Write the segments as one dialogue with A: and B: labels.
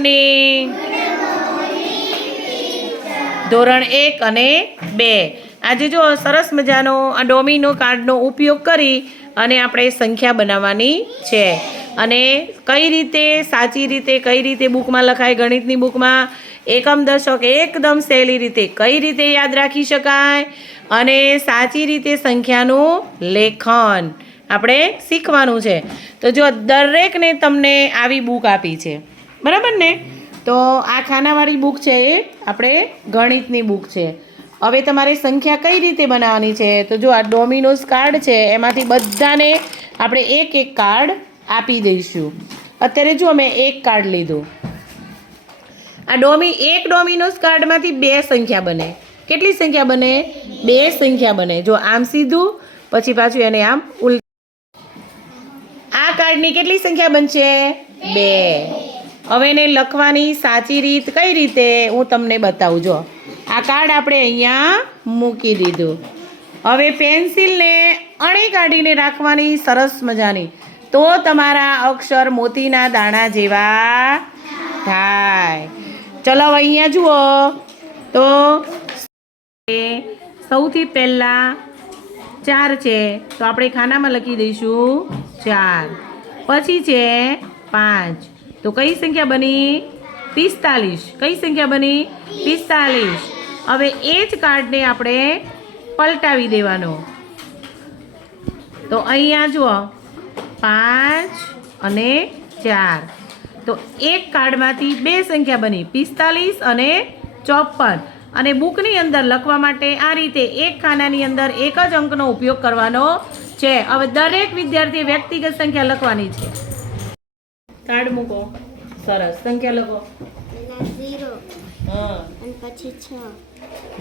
A: Morning ધોરણ એક અને બે. આજે જો સરસ મજાનો આ ડોમિનો કાર્ડનો ઉપયોગ કરી અને આપણે સંખ્યા બનાવવાની છે. અને કઈ રીતે, સાચી રીતે, કઈ રીતે બુકમાં લખાય, ગણિતની બુકમાં એકમ દશક એકદમ સહેલી રીતે કઈ રીતે યાદ રાખી શકાય અને સાચી રીતે સંખ્યાનું લેખન આપણે શીખવાનું છે. તો જો દરેકને તમને આવી બુક આપી છે. બરાબર ને? તો આ ખાનાવાળી બુક છે એ, આપણે ગણિતની બુક છે. હવે તમારે સંખ્યા કઈ રીતે બનાવવાની છે? તો જો આ ડોમિનોઝ કાર્ડ છે, એમાંથી બધાને આપણે એક એક કાર્ડ આપી દઈશું. અત્યારે જો મેં એક કાર્ડ લીધું. આ ડોમી એક ડોમિનોઝ કાર્ડમાંથી બે સંખ્યા બને. કેટલી સંખ્યા બને? બે સંખ્યા બને. જો આમ સીધું, પછી પાછું એને આમ ઉલ આ કાર્ડની કેટલી સંખ્યા બનશે? બે. હવે એને લખવાની સાચી રીત કઈ રીતે હું તમને બતાવું. જો, આ કાર્ડ આપણે અહીંયા મૂકી દીધું. હવે પેન્સિલને અણી કાઢીને રાખવાની સરસ મજાની. તો તમારા અક્ષર મોતીના દાણા જેવા થાય. ચલો અહીંયા જુઓ. તો સૌથી પહેલાં ચાર છે. તો આપણે ખાનામાં લખી દઈશું ચાર. પછી છે પાંચ. તો કઈ સંખ્યા બની? પિસ્તાલીસ. કઈ સંખ્યા બની? પિસ્તાલીસ. હવે એ જ કાર્ડને આપણે પલટાવી દેવાનો. તો અહીંયા જુઓ. પાંચ અને ચાર. તો એક કાર્ડમાંથી બે સંખ્યા બની. પિસ્તાલીસ અને ચોપન. અને બુકની અંદર લખવા માટે આ રીતે એક ખાનાની અંદર એક જ અંકનો ઉપયોગ કરવાનો છે. હવે દરેક વિદ્યાર્થીએ વ્યક્તિગત સંખ્યા લખવાની છે. કાર્ડ મૂકો. સરસ. સંખ્યા લખો?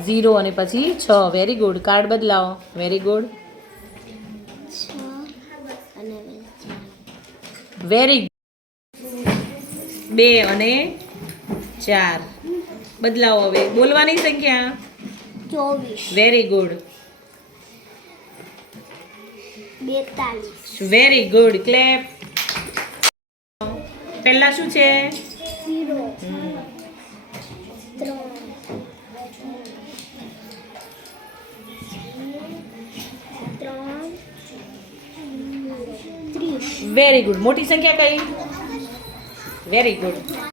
B: ઝીરો અને પછી છ.
A: વેરી ગુડ કાર્ડ બદલાવો. વેરી ગુડ વેરી બે અને ચાર. બદલાવો હવે. બોલવાની સંખ્યા?
B: ચોવીસ.
A: વેરી ગુડ
B: બેતાલીસ.
A: વેરી ગુડ ક્લેપ પહેલા શું છે?
B: ઝીરો ત્રણ ત્રણ ત્રીસ.
A: વેરી ગુડ મોટી સંખ્યા કઈ? વેરી ગુડ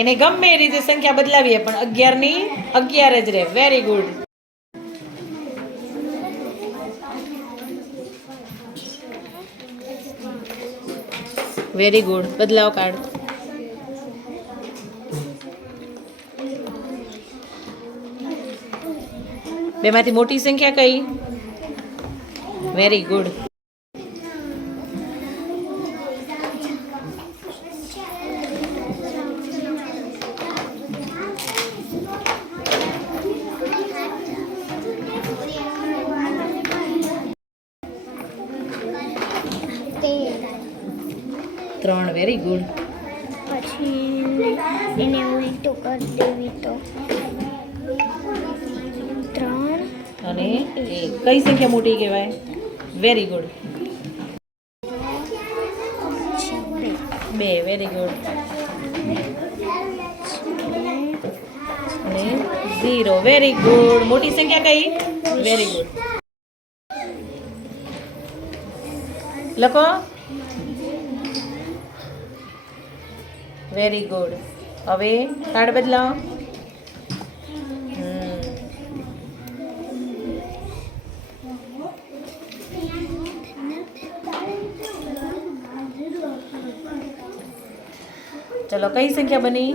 A: એને ગમે એ રીતે સંખ્યા બદલાવીએ, પણ અગિયારની અગિયાર જ રહે. વેરી ગુડ વેરી ગુડ બદલાવ કાર્ડ બેમાંથી મોટી સંખ્યા કઈ? વેરી ગુડ ત્રણ વેરી ગુડ
B: પછી એને ઉલટું કરી દેવી તો. ત્રણ.
A: અને કઈ સંખ્યા મોટી કહેવાય? વેરી ગુડ
B: બે
A: વેરી ગુડ અને ઝીરો વેરી ગુડ મોટી સંખ્યા કઈ? વેરી ગુડ લખો. વેરી ગુડ હવે કાર્ડ બદલાવો. હમ. ચલો કઈ સંખ્યા બની?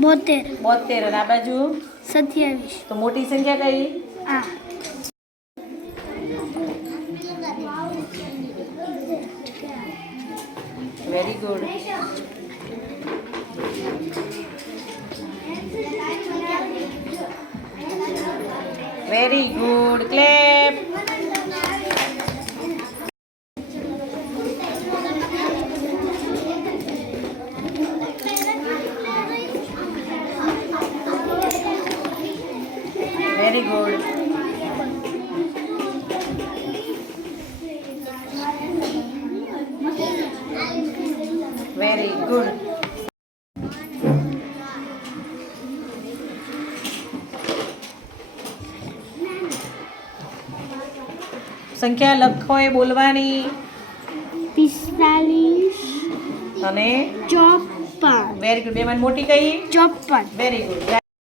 B: બોતેર.
A: બોતેર. અને આ બાજુ?
B: સત્યાવીસ.
A: તો મોટી સંખ્યા કઈ?
B: આ.
A: very good. Very good. Clap. Very good. Very good સંખ્યા લખો એ બોલવાની.
B: પિસ્તાલીસ
A: અને
B: ચોપન.
A: વેરી ગુડ બેમાં મોટી કઈ?
B: ચોપન.
A: Very good